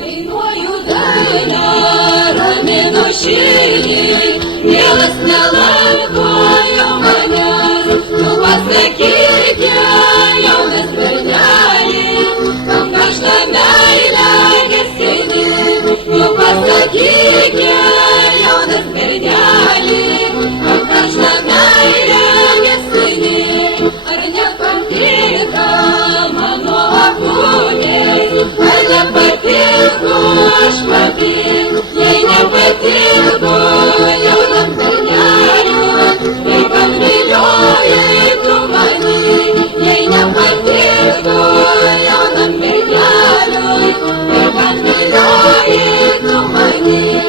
Війною дайна раміну щині, біло сняла бою мене, ну пасакір'я, я не зверняли, там кожна найля гесини, ну пасакір'я, я не зверняли, там кожна найля гесини, арня пантіка, манова кунець, арня пантіку, шпатин, ей не пантіку, я нам зверняю, ей конвілює тумані, ей не пантіку, я нам зверняю, ей конвілює тумані.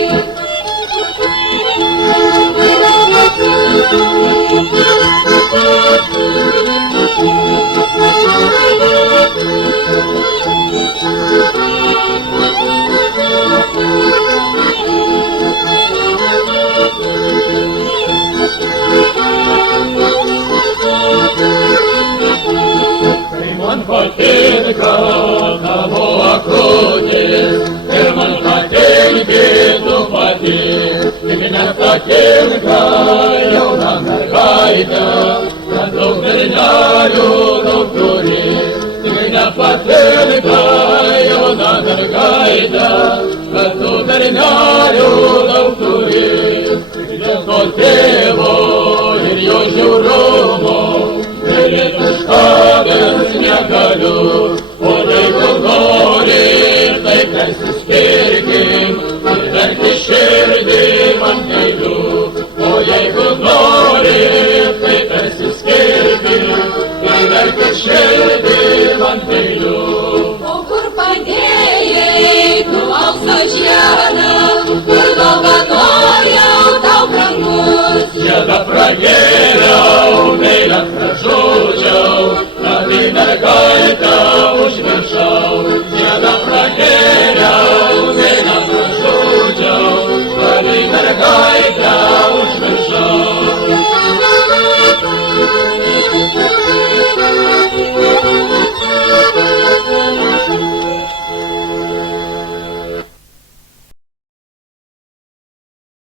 Герман Хотинка, того окрутит, Герман Хотинки, тупоти, и меня Хотинка, юна Маргарита, я докторняю доктори, и меня Хотинка, юна Маргарита, я докторняю доктори, где хотело, Илью Журому, Шкаден смякалю, подей горі, та й крайся спірки, верхи щирди мантейду, подей горі, та й крайся спірки, верхи щирди мантейду. Окурпадеє, думав сожяна, Гордованою дав грануть. Я да проверял, не я кражучал, на виногайта